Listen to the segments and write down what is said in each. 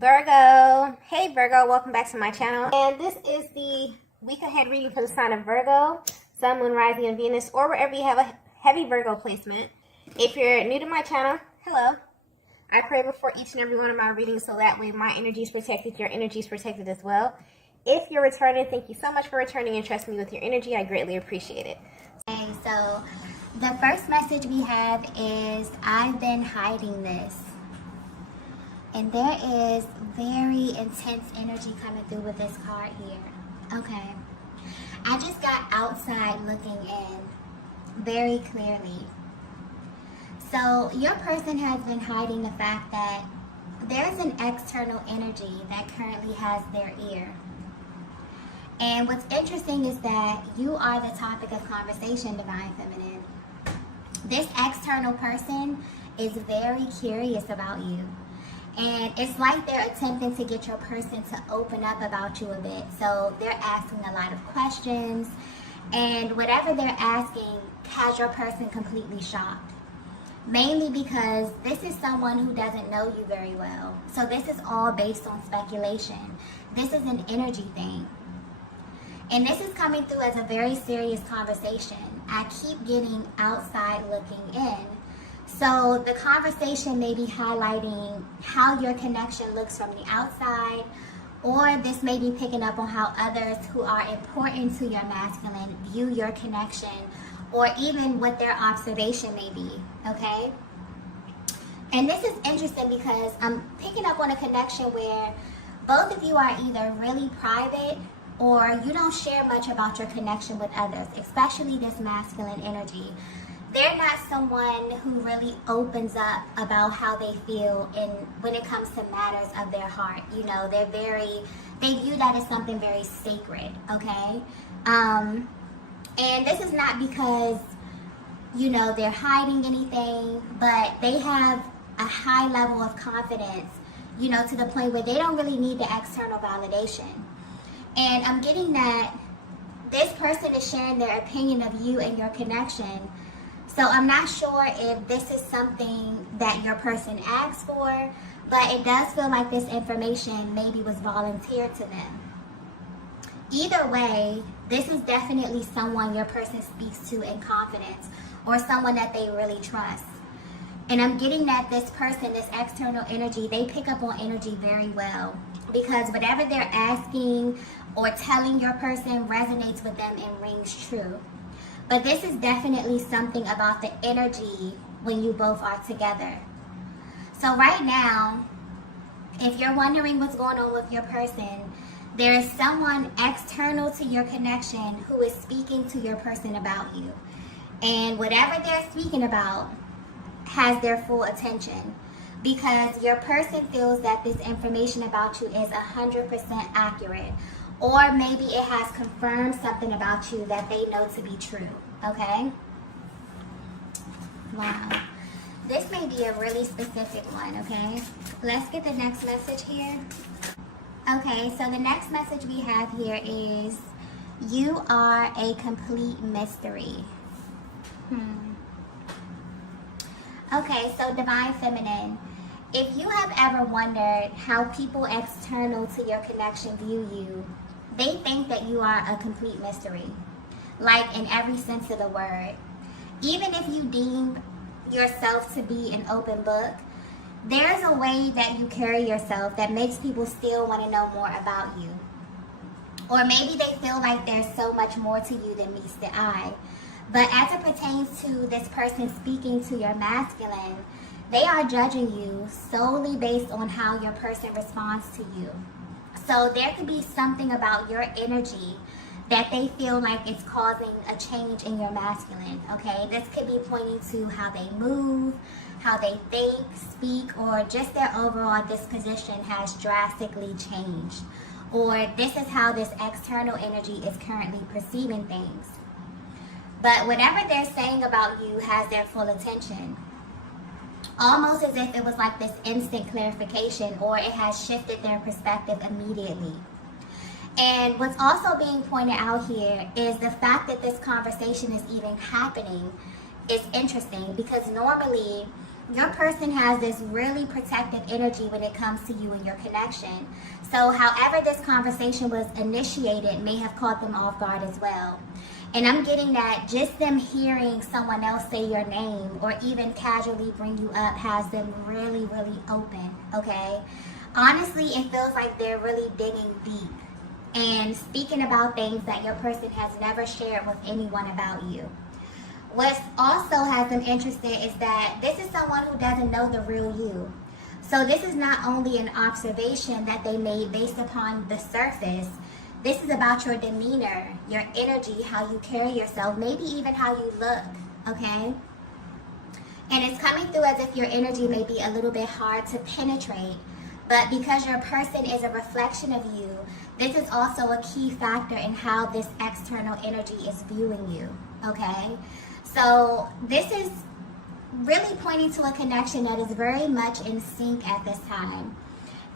Virgo. Hey Virgo, welcome back to my channel. And this is the week ahead reading for the sign of Virgo, Sun, Moon, Rising, and Venus, or wherever you have a heavy Virgo placement. If you're new to my channel, hello. I pray before each and every one of my readings so that way my energy is protected, your energy is protected as well. If you're returning, thank you so much for returning and trusting me with your energy. I greatly appreciate it. Okay, so the first message we have is, I've been hiding this. And there is very intense energy coming through with this card here. Okay. I just got outside looking in very clearly. So your person has been hiding the fact that there's an external energy that currently has their ear. And what's interesting is that you are the topic of conversation, Divine Feminine. This external person is very curious about you. And it's like they're attempting to get your person to open up about you a bit. So they're asking a lot of questions. And whatever they're asking has your person completely shocked. Mainly because this is someone who doesn't know you very well. So this is all based on speculation. This is an energy thing. And this is coming through as a very serious conversation. I keep getting outside looking in. So the conversation may be highlighting how your connection looks from the outside, or this may be picking up on how others who are important to your masculine view your connection, or even what their observation may be, okay? And this is interesting because I'm picking up on a connection where both of you are either really private or you don't share much about your connection with others, especially this masculine energy. They're not someone who really opens up about how they feel when it comes to matters of their heart. You know, they view that as something very sacred, okay? And this is not because, you know, they're hiding anything, but they have a high level of confidence, you know, to the point where they don't really need the external validation. And I'm getting that this person is sharing their opinion of you and your connection. So I'm not sure if this is something that your person asked for, but it does feel like this information maybe was volunteered to them. Either way, this is definitely someone your person speaks to in confidence, or someone that they really trust. And I'm getting that this person, this external energy, they pick up on energy very well, because whatever they're asking or telling your person resonates with them and rings true. But this is definitely something about the energy when you both are together. So right now, if you're wondering what's going on with your person, there is someone external to your connection who is speaking to your person about you. And whatever they're speaking about has their full attention, because your person feels that this information about you is 100% accurate. Or maybe it has confirmed something about you that they know to be true, okay? Wow. This may be a really specific one, okay? Let's get the next message here. Okay, so the next message we have here is, you are a complete mystery. Okay, so Divine Feminine, if you have ever wondered how people external to your connection view you, they think that you are a complete mystery, like in every sense of the word. Even if you deem yourself to be an open book, there's a way that you carry yourself that makes people still want to know more about you. Or maybe they feel like there's so much more to you than meets the eye. But as it pertains to this person speaking to your masculine, they are judging you solely based on how your person responds to you. So there could be something about your energy that they feel like it's causing a change in your masculine, okay? This could be pointing to how they move, how they think, speak, or just their overall disposition has drastically changed. Or this is how this external energy is currently perceiving things. But whatever they're saying about you has their full attention. Almost as if it was like this instant clarification, or it has shifted their perspective immediately. And what's also being pointed out here is the fact that this conversation is even happening is interesting, because normally your person has this really protective energy when it comes to you and your connection. So however this conversation was initiated may have caught them off guard as well. And I'm getting that just them hearing someone else say your name or even casually bring you up has them really, really open, okay? Honestly, it feels like they're really digging deep and speaking about things that your person has never shared with anyone about you. What also has them interested is that this is someone who doesn't know the real you. So this is not only an observation that they made based upon the surface. This is about your demeanor, your energy, how you carry yourself, maybe even how you look, okay? And it's coming through as if your energy may be a little bit hard to penetrate, but because your person is a reflection of you, this is also a key factor in how this external energy is viewing you, okay? So this is really pointing to a connection that is very much in sync at this time.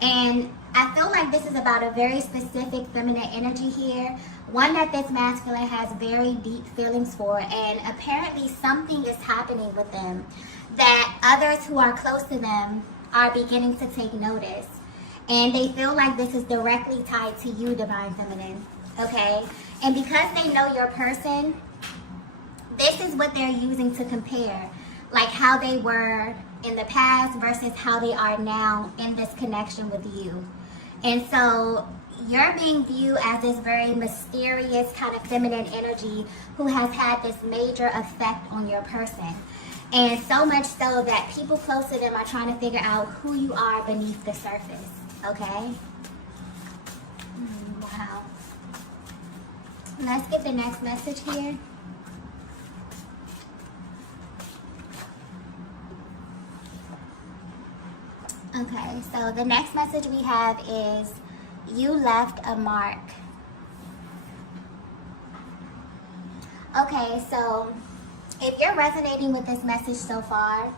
And I feel like this is about a very specific feminine energy here, one that this masculine has very deep feelings for, and apparently something is happening with them that others who are close to them are beginning to take notice. And they feel like this is directly tied to you, Divine Feminine, okay? And because they know your person, this is what they're using to compare, like how they were in the past versus how they are now in this connection with you. And so you're being viewed as this very mysterious kind of feminine energy who has had this major effect on your person. And so much so that people close to them are trying to figure out who you are beneath the surface, okay? Wow. Let's get the next message here. Okay, so the next message we have is, you left a mark. Okay, so if you're resonating with this message so far,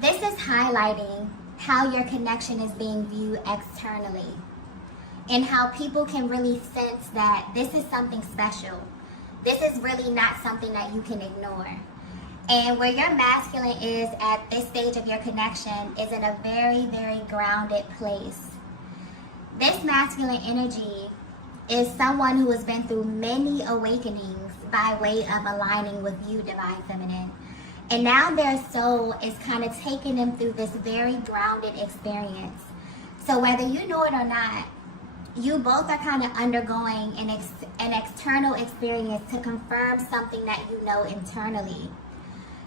this is highlighting how your connection is being viewed externally and how people can really sense that this is something special. This is really not something that you can ignore. And where your masculine is at this stage of your connection is in a very, very grounded place. This masculine energy is someone who has been through many awakenings by way of aligning with you, Divine Feminine. And now their soul is kind of taking them through this very grounded experience. So whether you know it or not, you both are kind of undergoing an external experience to confirm something that you know internally.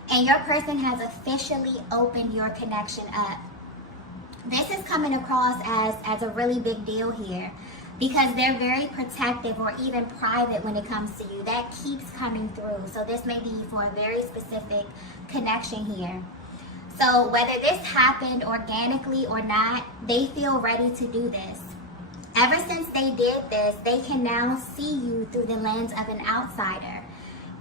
And your person has officially opened your connection up. This is coming across as a really big deal here because they're very protective or even private when it comes to you. That keeps coming through. So this may be for a very specific connection here. So whether this happened organically or not, they feel ready to do this. Ever since they did this, they can now see you through the lens of an outsider.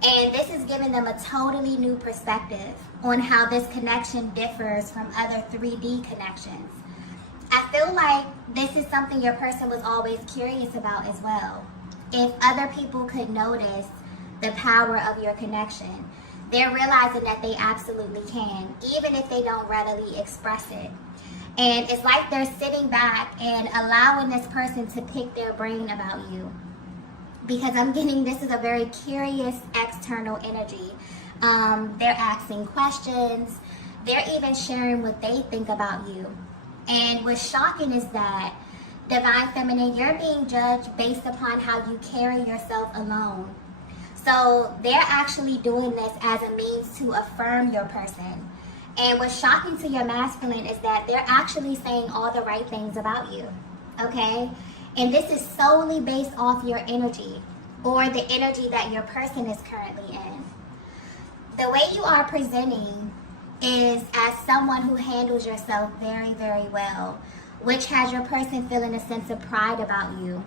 And this is giving them a totally new perspective on how this connection differs from other 3D connections. I feel like this is something your person was always curious about as well. If other people could notice the power of your connection, they're realizing that they absolutely can, even if they don't readily express it. And it's like they're sitting back and allowing this person to pick their brain about you. Because I'm getting this is a very curious external energy. They're asking questions. They're even sharing what they think about you. And what's shocking is that, Divine Feminine, you're being judged based upon how you carry yourself alone. So they're actually doing this as a means to affirm your person. And what's shocking to your masculine is that they're actually saying all the right things about you. Okay? And this is solely based off your energy or the energy that your person is currently in. The way you are presenting is as someone who handles yourself very, very well, which has your person feeling a sense of pride about you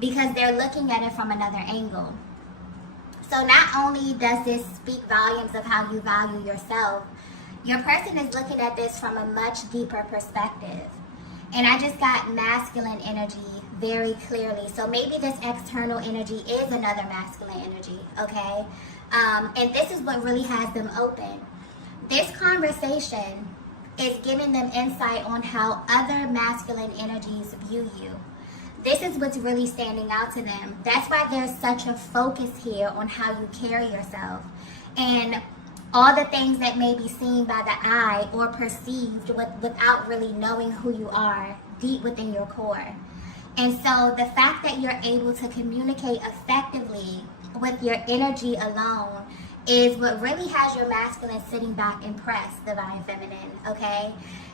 because they're looking at it from another angle. So not only does this speak volumes of how you value yourself, your person is looking at this from a much deeper perspective. And I just got masculine energy very clearly. So maybe this external energy is another masculine energy, okay? And this is what really has them open. This conversation is giving them insight on how other masculine energies view you. This is what's really standing out to them. That's why there's such a focus here on how you carry yourself and all the things that may be seen by the eye or perceived without really knowing who you are deep within your core. And so the fact that you're able to communicate effectively with your energy alone is what really has your masculine sitting back impressed, divine feminine, okay?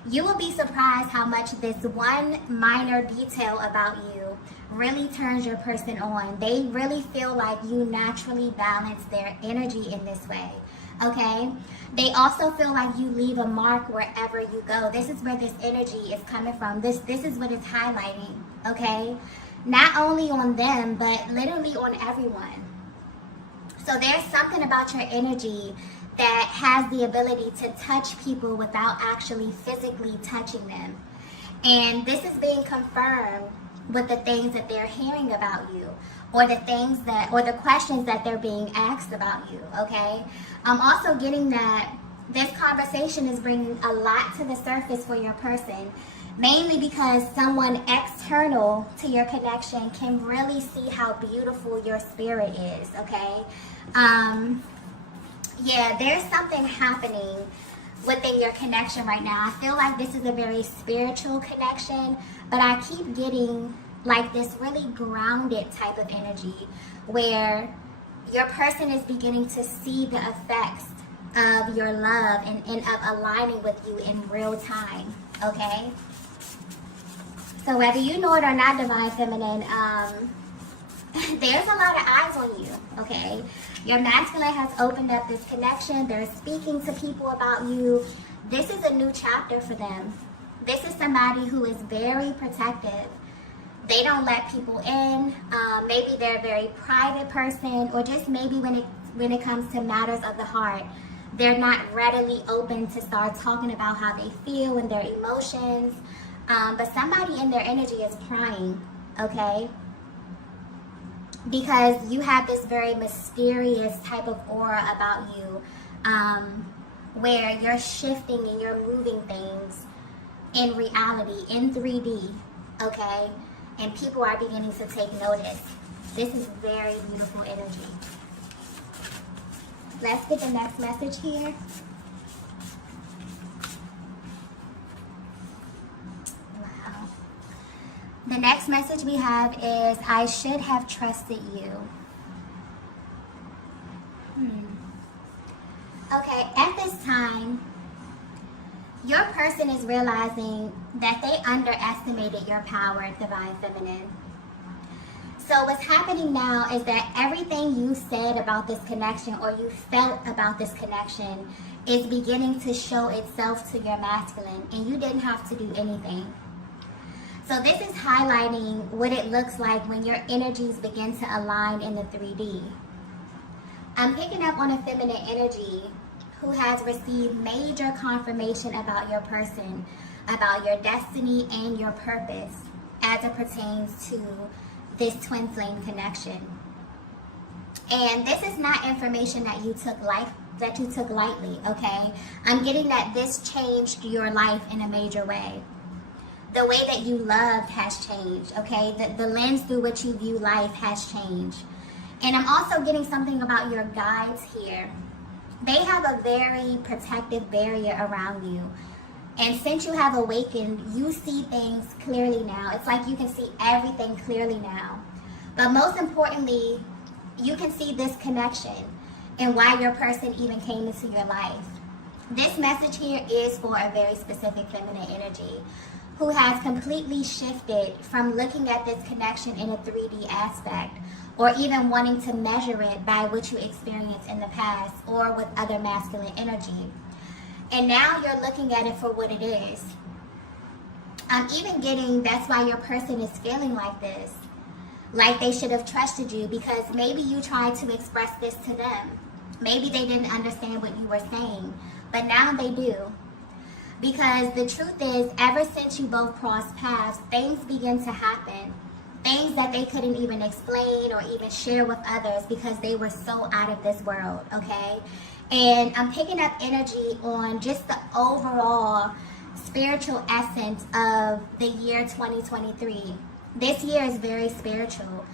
You will be surprised how much this one minor detail about you really turns your person on. They really feel like you naturally balance their energy in this way, okay? They also feel like you leave a mark wherever you go. This is where this energy is coming from. This is what it's highlighting, okay? Not only on them, but literally on everyone. So there's something about your energy that has the ability to touch people without actually physically touching them. And this is being confirmed with the things that they're hearing about you, or the things that, or the questions that they're being asked about you, okay? I'm also getting that this conversation is bringing a lot to the surface for your person, mainly because someone external to your connection can really see how beautiful your spirit is, okay? Yeah, there's something happening within your connection right now. I feel like this is a very spiritual connection, but I keep getting like this really grounded type of energy where your person is beginning to see the effects of your love and of aligning with you in real time, okay? So whether you know it or not, divine feminine, there's a lot of eyes on you, okay? Your masculine has opened up this connection. They're speaking to people about you. This is a new chapter for them. This is somebody who is very protective. They don't let people in. Maybe they're a very private person, or just maybe when it comes to matters of the heart, they're not readily open to start talking about how they feel and their emotions. But somebody in their energy is crying, okay? Because you have this very mysterious type of aura about you, where you're shifting and you're moving things in reality, in 3D, okay? And people are beginning to take notice. This is very beautiful energy. Let's get the next message here. Wow. The next message we have is, I should have trusted you. Okay, at this time, your person is realizing that they underestimated your power, divine feminine. So what's happening now is that everything you said about this connection, or you felt about this connection, is beginning to show itself to your masculine, and you didn't have to do anything. So this is highlighting what it looks like when your energies begin to align in the 3D. I'm picking up on a feminine energy who has received major confirmation about your person, about your destiny and your purpose as it pertains to this twin flame connection. And this is not information that you took lightly, okay? I'm getting that this changed your life in a major way. The way that you loved has changed, okay? The lens through which you view life has changed. And I'm also getting something about your guides here. They have a very protective barrier around you. And since you have awakened, you see things clearly now. It's like you can see everything clearly now. But most importantly, you can see this connection and why your person even came into your life. This message here is for a very specific feminine energy who has completely shifted from looking at this connection in a 3D aspect, or even wanting to measure it by what you experienced in the past or with other masculine energy. And now you're looking at it for what it is. I'm even getting that's why your person is feeling like this. Like they should have trusted you, because maybe you tried to express this to them. Maybe they didn't understand what you were saying, but now they do. Because the truth is, ever since you both crossed paths, things begin to happen. Things that they couldn't even explain or even share with others because they were so out of this world, okay? And I'm picking up energy on just the overall spiritual essence of the year 2023. This year is very spiritual.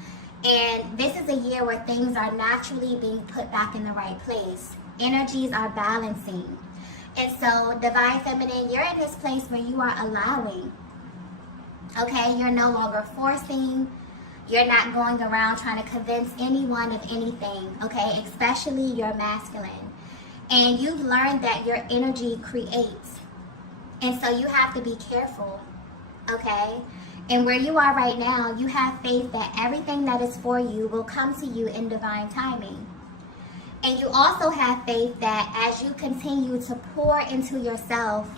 And this is a year where things are naturally being put back in the right place. Energies are balancing. And so, Divine Feminine, you're in this place where you are allowing. Okay? You're no longer forcing. You're not going around trying to convince anyone of anything. Okay? Especially your masculine. And you've learned that your energy creates. And so you have to be careful. Okay? And where you are right now, you have faith that everything that is for you will come to you in divine timing. And you also have faith that as you continue to pour into yourself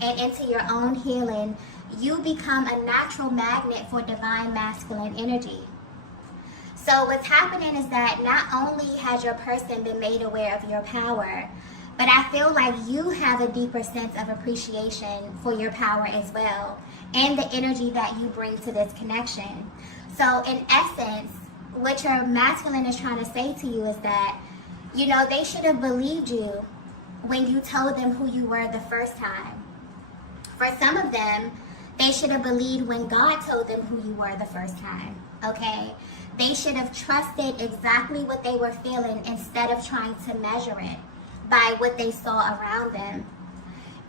and into your own healing, you become a natural magnet for divine masculine energy. So what's happening is that not only has your person been made aware of your power, but I feel like you have a deeper sense of appreciation for your power as well, and the energy that you bring to this connection. So in essence, what your masculine is trying to say to you is that, you know, they should have believed you when you told them who you were the first time. For some of them, they should have believed when God told them who you were the first time, okay? They should have trusted exactly what they were feeling instead of trying to measure it by what they saw around them.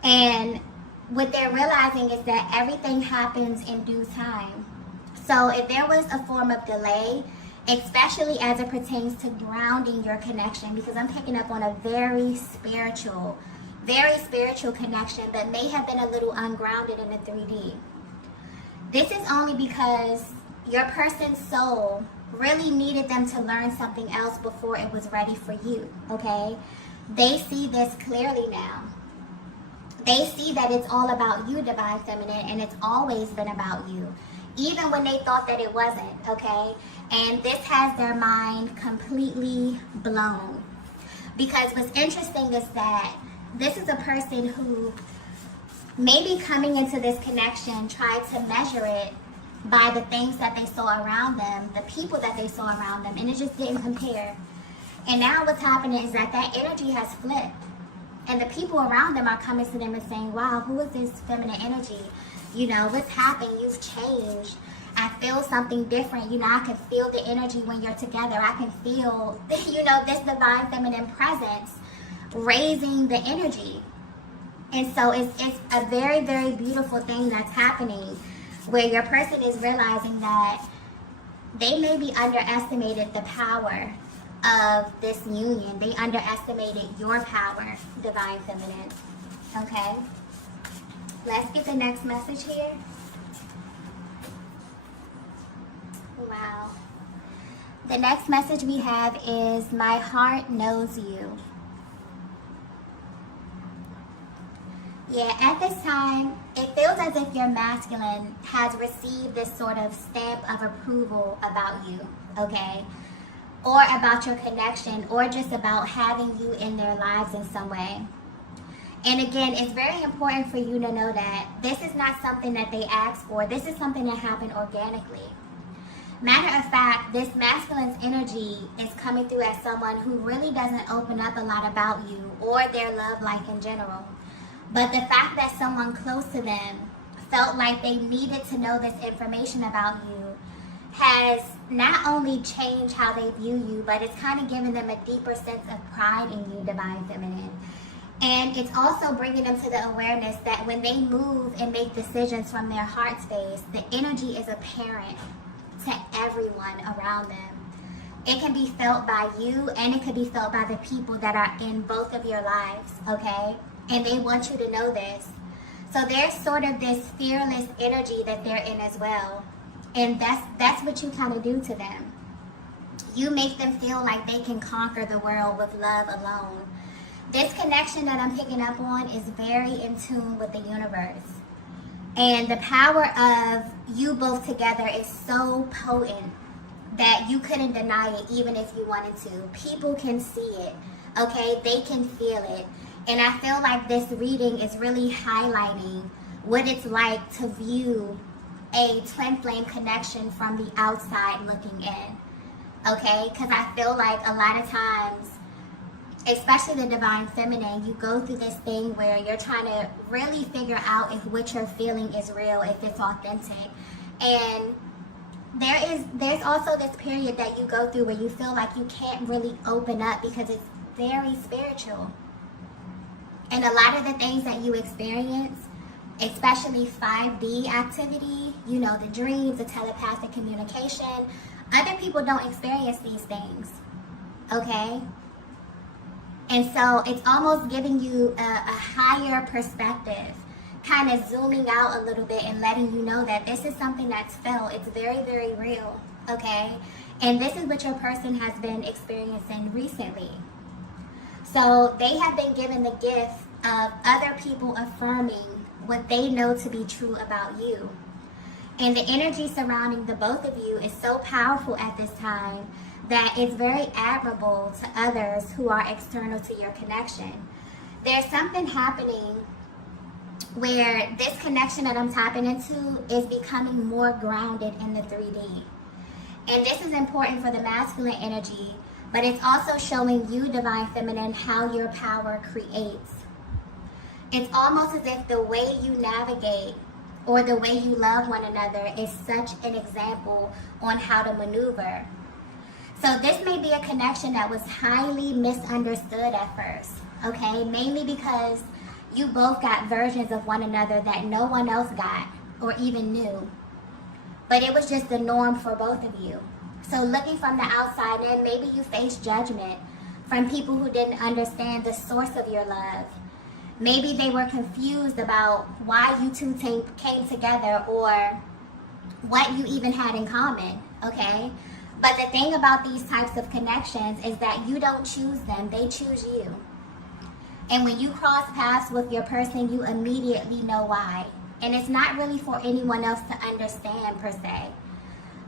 And what they're realizing is that everything happens in due time. So if there was a form of delay, especially as it pertains to grounding your connection, because I'm picking up on a very spiritual connection, but may have been a little ungrounded in the 3D. This is only because your person's soul really needed them to learn something else before it was ready for you, okay? They see this clearly now. They see that it's all about you, Divine Feminine, and it's always been about you, even when they thought that it wasn't, okay? And this has their mind completely blown. Because what's interesting is that this is a person who maybe coming into this connection tried to measure it by the things that they saw around them, the people that they saw around them, and it just didn't compare. And now what's happening is that that energy has flipped. And the people around them are coming to them and saying, wow, who is this feminine energy? You know, what's happened? You've changed. I feel something different. You know, I can feel the energy when you're together. I can feel, you know, this divine feminine presence raising the energy. And so it's a very, very beautiful thing that's happening, where your person is realizing that they maybe underestimated the power of this union. They underestimated your power, Divine Feminine. Okay? Let's get the next message here. Wow. The next message we have is, my heart knows you. Yeah, at this time, it feels as if your masculine has received this sort of stamp of approval about you, okay? Or about your connection, or just about having you in their lives in some way. And again, it's very important for you to know that this is not something that they asked for. This is something that happened organically. Matter of fact, this masculine's energy is coming through as someone who really doesn't open up a lot about you or their love life in general. But the fact that someone close to them felt like they needed to know this information about you has not only changed how they view you, but it's kind of given them a deeper sense of pride in you, Divine Feminine. And it's also bringing them to the awareness that when they move and make decisions from their heart space, the energy is apparent to everyone around them. It can be felt by you, and it can be felt by the people that are in both of your lives, okay? And they want you to know this. So there's sort of this fearless energy that they're in as well. And that's what you kind of do to them. You make them feel like they can conquer the world with love alone. This connection that I'm picking up on is very in tune with the universe. And the power of you both together is so potent that you couldn't deny it even if you wanted to. People can see it, okay? They can feel it. And I feel like this reading is really highlighting what it's like to view a twin flame connection from the outside looking in, okay? Because I feel like a lot of times especially the divine feminine, you go through this thing where you're trying to really figure out if what you're feeling is real, if it's authentic. And there's also this period that you go through where you feel like you can't really open up because it's very spiritual. And a lot of the things that you experience, especially 5D activity, you know, the dreams, the telepathic communication, other people don't experience these things, okay? And so it's almost giving you a higher perspective, kind of zooming out a little bit and letting you know that this is something that's felt. It's very, very real, okay? And this is what your person has been experiencing recently. So they have been given the gift of other people affirming what they know to be true about you. And the energy surrounding the both of you is so powerful at this time that it's very admirable to others who are external to your connection. There's something happening where this connection that I'm tapping into is becoming more grounded in the 3D. And this is important for the masculine energy, but it's also showing you, divine feminine, how your power creates. It's almost as if the way you navigate or the way you love one another is such an example on how to maneuver. So this may be a connection that was highly misunderstood at first, okay? Mainly because you both got versions of one another that no one else got or even knew. But it was just the norm for both of you. So looking from the outside in, maybe you faced judgment from people who didn't understand the source of your love. Maybe they were confused about why you two came together or what you even had in common, okay? But the thing about these types of connections is that you don't choose them, they choose you. And when you cross paths with your person, you immediately know why. And it's not really for anyone else to understand per se.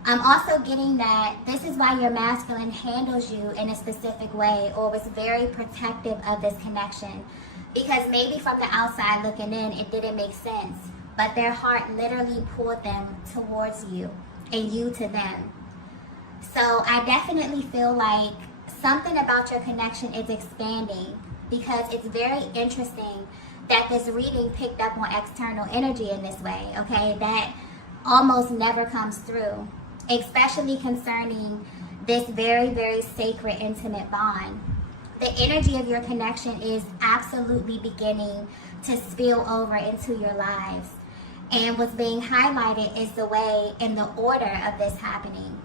I'm also getting that this is why your masculine handles you in a specific way or was very protective of this connection. Because maybe from the outside looking in, it didn't make sense. But their heart literally pulled them towards you and you to them. So I definitely feel like something about your connection is expanding because it's very interesting that this reading picked up on external energy in this way, okay? That almost never comes through, especially concerning this very, very sacred, intimate bond. The energy of your connection is absolutely beginning to spill over into your lives. And what's being highlighted is the way and the order of this happening.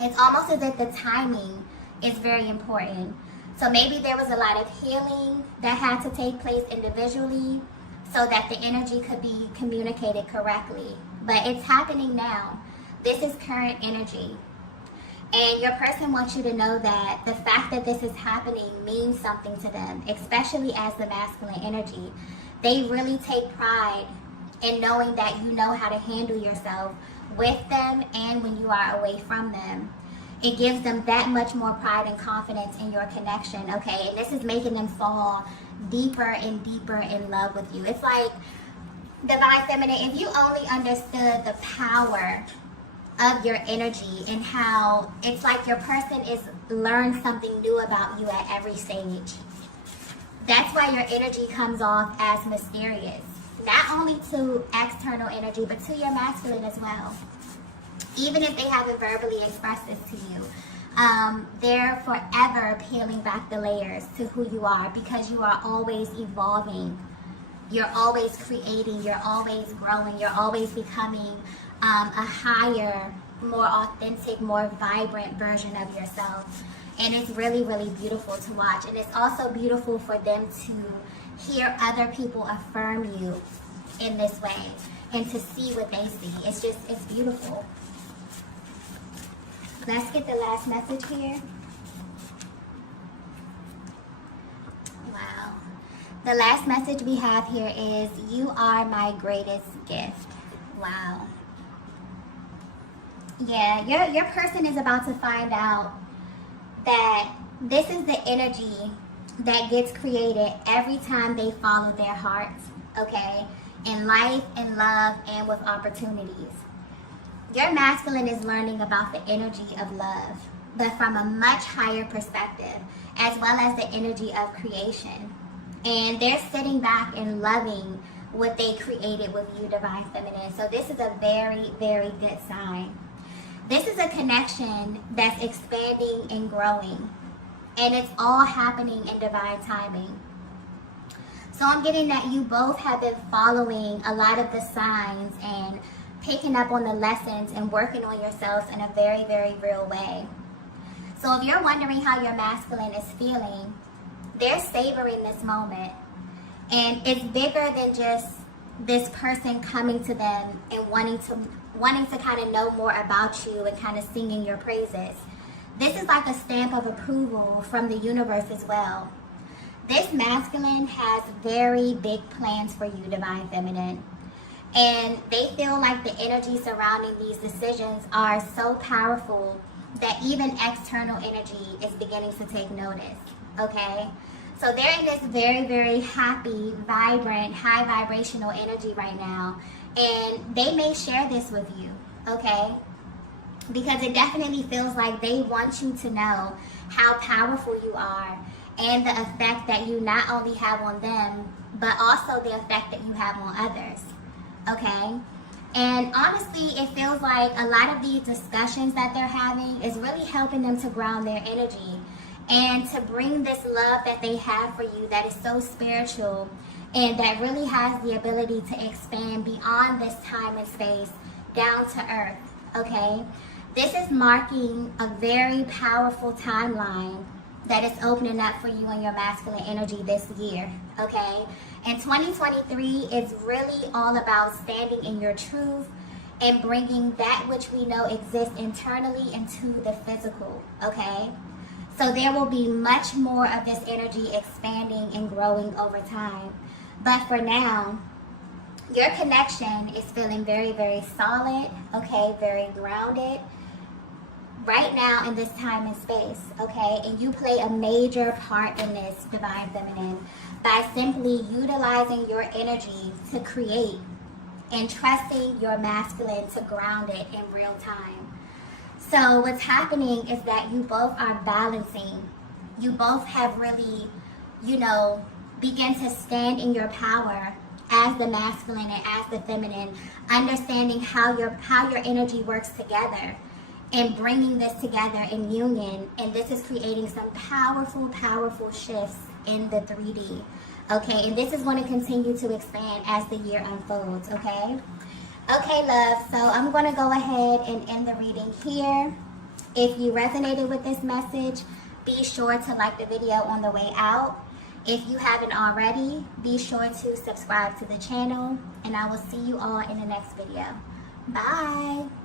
It's almost as if the timing is very important. So maybe there was a lot of healing that had to take place individually so that the energy could be communicated correctly. But it's happening now. This is current energy. And your person wants you to know that the fact that this is happening means something to them, especially as the masculine energy. They really take pride in knowing that you know how to handle yourself with them and when you are away from them. It gives them that much more pride and confidence in your connection, okay? And this is making them fall deeper and deeper in love with you. It's like, divine feminine, if you only understood the power of your energy and how it's like your person is learned something new about you at every stage. That's why your energy comes off as mysterious. Not only to external energy, but to your masculine as well. Even if they haven't verbally expressed this to you, they're forever peeling back the layers to who you are because you are always evolving. You're always creating, you're always growing, you're always becoming a higher, more authentic, more vibrant version of yourself. And it's really, really beautiful to watch. And it's also beautiful for them to hear other people affirm you in this way and to see what they see. It's beautiful. Let's get the last message here. Wow. The last message we have here is, you are my greatest gift. Wow. Yeah, your person is about to find out that this is the energy that gets created every time they follow their hearts, okay? In life, in love, and with opportunities. Your masculine is learning about the energy of love, but from a much higher perspective, as well as the energy of creation. And they're sitting back and loving what they created with you, Divine Feminine. So this is a very, very good sign. This is a connection that's expanding and growing. And it's all happening in divine timing. So I'm getting that you both have been following a lot of the signs and picking up on the lessons and working on yourselves in a very, very real way. So if you're wondering how your masculine is feeling, they're savoring this moment. And it's bigger than just this person coming to them and wanting to kind of know more about you and kind of singing your praises. This is like a stamp of approval from the universe as well. This masculine has very big plans for you, Divine Feminine. And they feel like the energy surrounding these decisions are so powerful that even external energy is beginning to take notice, okay? So they're in this very, very happy, vibrant, high vibrational energy right now. And they may share this with you, okay? Because it definitely feels like they want you to know how powerful you are and the effect that you not only have on them, but also the effect that you have on others, okay? And honestly, it feels like a lot of these discussions that they're having is really helping them to ground their energy and to bring this love that they have for you that is so spiritual and that really has the ability to expand beyond this time and space down to earth, okay? This is marking a very powerful timeline that is opening up for you and your masculine energy this year, okay? And 2023 is really all about standing in your truth and bringing that which we know exists internally into the physical, okay? So there will be much more of this energy expanding and growing over time. But for now, your connection is feeling very, very solid, okay? Very grounded right now in this time and space, okay? And you play a major part in this, Divine Feminine, by simply utilizing your energy to create and trusting your masculine to ground it in real time. So what's happening is that you both are balancing. You both have really, begin to stand in your power as the masculine and as the feminine, understanding how your energy works together and bringing this together in union. And this is creating some powerful, powerful shifts in the 3D. Okay, and this is going to continue to expand as the year unfolds, okay? Okay, love, so I'm going to go ahead and end the reading here. If you resonated with this message, be sure to like the video on the way out. If you haven't already, be sure to subscribe to the channel, and I will see you all in the next video. Bye!